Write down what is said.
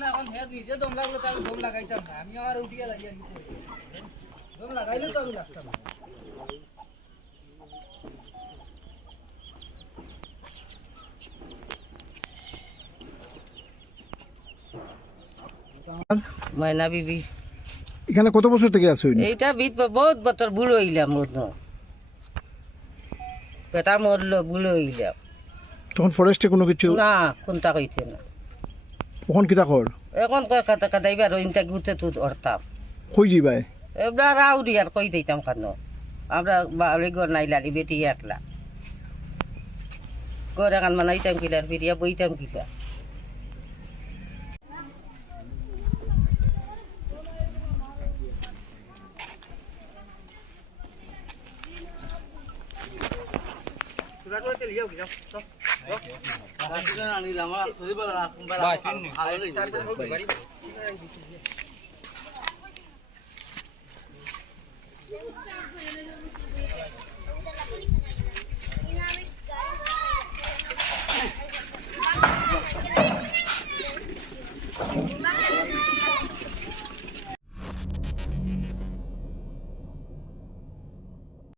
না এখন হে নিজে দম লাগলো তো আমি দম লাগাইতাম না আমি আর উঠিয়ে লাগিয়ে দিতে দম লাগাইলে তো আমি লাগতাম না ময়না বিবি এখানে কত বছর থেকে আছো এইটা বহুত বছর বুড়ো হইলাম পেটা মরলো বুড়ো হইলাম তখন ফরেস্টে কোনো কিছু না কোনটা কইছে না কখন কিতা কর এখন কয় কাটা কাটাইবার ইনটা গুতে তুই অর্তাম কই যাবাই এবার রাউরি আর কই দিতাম কেন আমরা বাড়িঘর নাই লালি বেটি একলা ঘর এখন মানাইতাম কিলার ফিরিয়া বইতাম কিলা